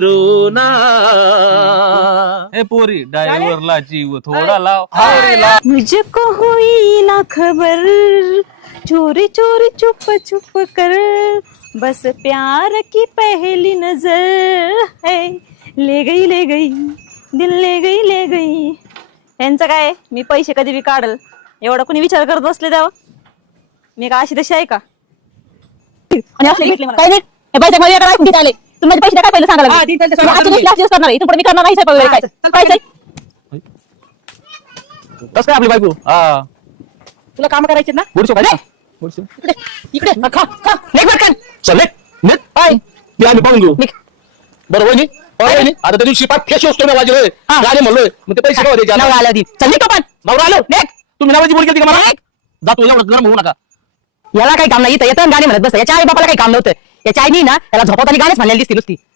रोना ए पोरी ड्रायव्हरला जीव थोडा लाव पोरी लाव. मुझको हुई ना खबर चोरी चोरी चुप चुप कर बस प्यार की पहली नजर है ले गई दिल ले गई यांचं काय मी पैसे कधी बी काढल एवढा कुणी विचार करत बसले तेव्हा मी का अशी तशी आहे का आणि असले भेटले मला काय नाही हे पैसे मला काय कुठे आले तुम्ही पैसे काय पहिलं सांगायला करणार इथून पुढे मी करणार नाही साहेब वगैरे काय काय कस काय आपली बायको हा तुला काम करायचे ना पुढची इकडे खा खा लेख पटकन चल निघ काय ते आम्ही पाहून घेऊ बरं वहिनी वहिनी आता त्या दिवशी पाच फेस असतो मी वाजलोय गाणे म्हणलोय मग ते पैसे काय नवरा आला दी चल निघ पण नवरा आलो नेक तुम्ही नावाची बोल केली का मला जातो एवढं गरम होऊ नका याला काही काम नाही इथं येतं गाणे म्हणत बस याच्या आई बापाला काही काम नव्हतं याच्या आईनी ना त्याला झोपवताना गाणेच म्हणलेली दिसती नुसती